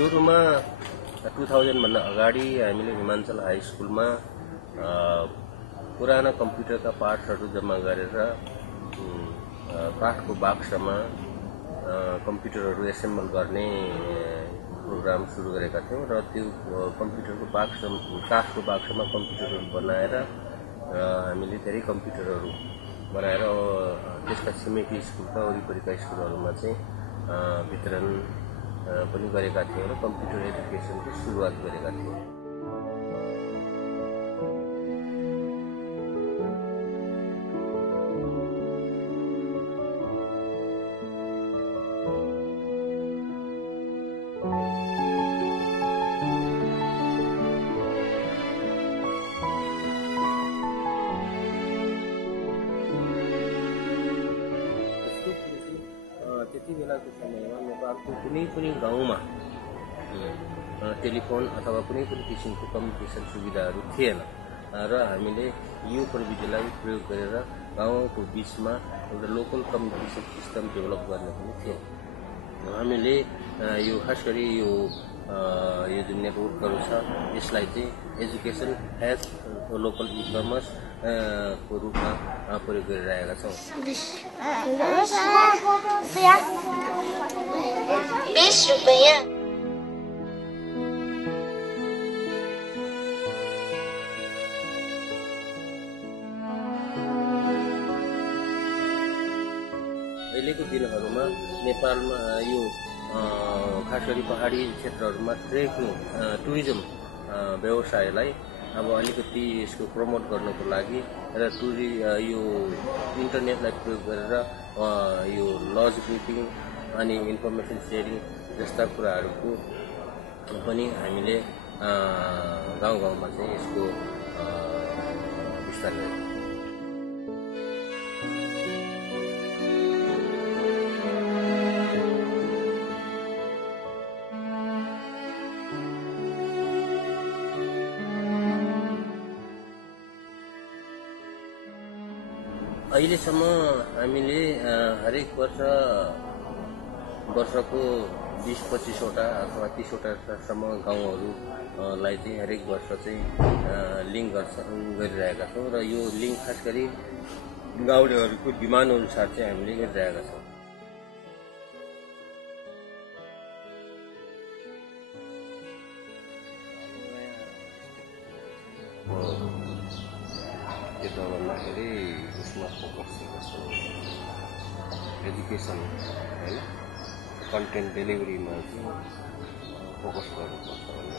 सुरुमा 2000 भन्दा अगाडि हामीले हिमाञ्चल हाई स्कुलमा पुराना कम्प्युटरका पार्ट्सहरू जम्मा गरेर काठको बाक्समा कम्प्युटरहरू एसेम्बल गर्ने प्रोग्राम सुरु गरेका थियौँ र त्यो कम्प्युटरको काठको बाक्समा कम्प्युटरहरू बनाएर हामीले धेरै कम्प्युटरहरू बनाएर त्यसका छिमेकी स्कुलका वरिपरिका स्कुलहरूमा चाहिँ वितरण पनि गरेका थियौँ र कम्प्युटर एजुकेसनको सुरुवात गरेका थियौँ। त्यति बेलाको समयमा नेपालको कुनै पनि गाउँमा टेलिफोन अथवा कुनै पनि किसिमको कम्युनिकेसन सुविधाहरू थिएन र हामीले यो प्रविधिलाई प्रयोग गरेर गाउँको बिचमा एउटा लोकल कम्युनिकेसन सिस्टम डेभलप गर्ने पनि थियो। हामीले यो खास गरी यो जुन नेटवर्कहरू छ यसलाई चाहिँ education as local e commerce को रूपमा प्रयोग गरिरहेका छौँ। 20 रुपैयाँ। अहिलेको दिनहरूमा नेपालमा यो खास गरी पहाडी क्षेत्रहरूमा ट्रेकिङ टुरिज्म व्यवसायलाई अब अलिकति यसको प्रमोट गर्नको लागि र यो इन्टरनेटलाई प्रयोग गरेर यो लज बुकिङ अनि इन्फर्मेसन सेयरिङ जस्ता कुराहरूको पनि हामीले गाउँ गाउँमा चाहिँ यसको विस्तार गरेको। अहिलेसम्म हामीले हरेक वर्षको 20-25 वटा अथवा 30 वटासम्म गाउँहरूलाई चाहिँ हरेक वर्ष चाहिँ लिङ्क गरिरहेका छौँ र यो लिङ्क खास गरी गाउँलेहरूको डिमान्ड अनुसार चाहिँ हामीले गरिरहेका छौँ। त्यो भन्दाखेरि उसमा फोकस एजुकेसन होइन कन्टेन्ट डेलिभरीमा चाहिँ फोकस गर्नुपर्छ भन्ने